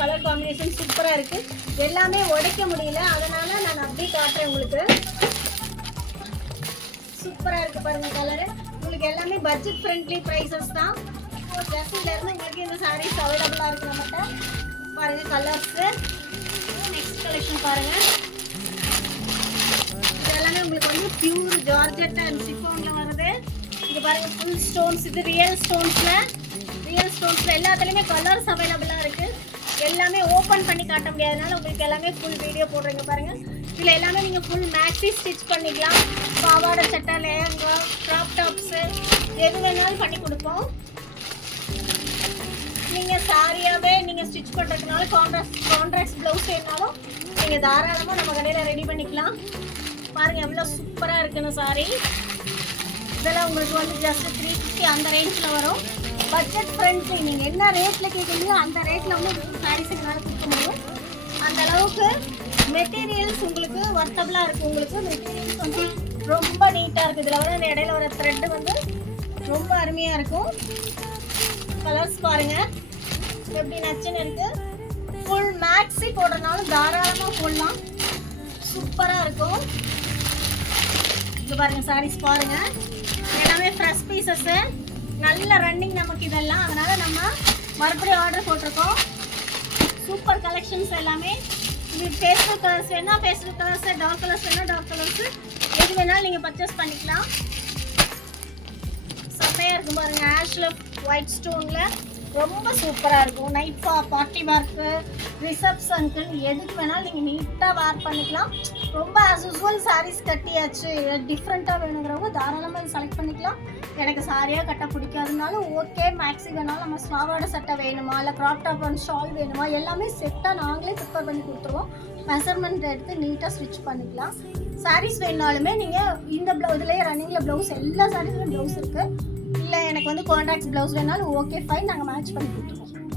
Colour combination சூப்பராக இருக்குது. எல்லாமே உடைக்க முடியல, அதனால் நான் அப்படியே காட்டுறேன் உங்களுக்கு. சூப்பராக இருக்குது பாருங்கள் கலரு. உங்களுக்கு எல்லாமே பட்ஜெட் ஃப்ரெண்ட்லி ப்ரைஸஸ் தான். ஜஸ்ட்லேருந்து உங்களுக்கு இந்த சாரீஸ் அவைலபிளாக இருக்குது நம்மகிட்ட. பாருங்கள் கலர்ஸு. நெக்ஸ்ட் கலெக்ஷன் பாருங்கள். இது எல்லாமே உங்களுக்கு வந்து பியூர் ஜார்ஜெட் அண்ட் சிஃபானில் வருது. இது பாருங்கள் ஃபுல் ஸ்டோன்ஸ். இது ரியல் ஸ்டோன்ஸில் எல்லாத்துலேயுமே கலர்ஸ் அவைலபிளாக இருக்குது. எல்லாமே ஓப்பன் பண்ணி காட்ட முடியாதனால உங்களுக்கு எல்லாமே ஃபுல் வீடியோ போடுறீங்க பாருங்கள். இதில் எல்லாமே நீங்கள் ஃபுல் மேக்ஸி ஸ்டிச் பண்ணிக்கலாம். பாவாடை சட்டை, லேங்கா, க்ராப் டாப்ஸு எது வேணாலும் பண்ணி கொடுப்போம். நீங்கள் சாரியாகவே நீங்கள் ஸ்டிச் பண்ணுறதுனால கான்ட்ராக்ட் ப்ளவுஸ் வேணாலும் நீங்கள் தாராளமாக நம்ம கடையில் ரெடி பண்ணிக்கலாம். பாருங்கள் எவ்வளோ சூப்பராக இருக்குன்னு சாரி. இதெல்லாம் உங்களுக்கு வந்து ஜஸ்ட் 350 அந்த ரேஞ்சில் வரும். Budget friendly. நீங்கள் என்ன ரேட்டில் கேட்குறீங்களோ அந்த ரேட்டில் வந்து சாரீஸ் எங்களால் கொடுக்க முடியும். அந்த அளவுக்கு மெட்டீரியல்ஸ் உங்களுக்கு ஒர்த்தபுளாக இருக்குது. உங்களுக்கு மெட்டீரியல்ஸ் வந்து ரொம்ப நீட்டாக இருக்குது. இதில் வந்து அந்த இடையில வர த்ரெட்டு வந்து ரொம்ப அருமையாக இருக்கும். கலர்ஸ் பாருங்கள் எப்படி நச்சுன்னு இருக்குது. ஃபுல் மேக்ஸி போடுறதுனாலும் தாராளமாக போடலாம். சூப்பராக இருக்கும். இது பாருங்கள் சாரீஸ் பாருங்கள். எல்லாமே ஃப்ரெஷ் பீசஸ்ஸு. நல்ல ரன்னிங் நமக்கு இதெல்லாம். அதனால் நம்ம மறுபடியும் ஆர்டர் போட்டிருக்கோம். சூப்பர் கலெக்ஷன்ஸ் எல்லாமே. இது ஃபேஸ்புக் கலர்ஸ் வேணால் ஃபேஸ்புக் கலர்ஸு, டார்க் கலர்ஸ் வேணால் டார்க் கலர்ஸு, எது வேணாலும் நீங்கள் பர்ச்சேஸ் பண்ணிக்கலாம். செம்மையாக இருக்கும் பாருங்கள். ஆஷில் ஒயிட் ஸ்டோனில் ரொம்ப சூப்பராக இருக்கும். நைட் பார்ட்டி ஒர்க்கு, ரிசப்ஷனுக்கு எதுக்கு வேணாலும் நீங்கள் நீட்டாக வேர் பண்ணிக்கலாம். ரொம்ப ஆஸ் யூஸ்வல் சாரீஸ் கட்டியாச்சு, டிஃப்ரெண்ட்டாக வேணுங்கிறவங்க தாராளமாக இதை செலக்ட் பண்ணிக்கலாம். எனக்கு சாரியாக கட்ட பிடிக்காதுனாலும் ஓகே, மேக்ஸி வேணாலும் நம்ம ஸ்லாவாட சட்டை வேணுமா இல்லை க்ராப் டாப் அண்ட் ஷால் வேணுமா எல்லாமே செட்டாக நாங்களே ப்ரிப்பேர் பண்ணி கொடுத்துருவோம். மெஷர்மெண்ட் எடுத்து நீட்டாக ஸ்டிச் பண்ணிக்கலாம். சாரீஸ் வேணாலுமே நீங்கள் இந்த இதுலேயே ரன்னிங்கில் ப்ளவுஸ் எல்லா சாரீஸ்லையும் ப்ளவுஸ் இருக்குது. இல்லை எனக்கு வந்து கான்ட்ராக்ட் ப்ளவுஸ் வேணாலும் ஓகே ஃபைன், நாங்கள் மேட்ச் பண்ணி கொடுத்துருவோம்.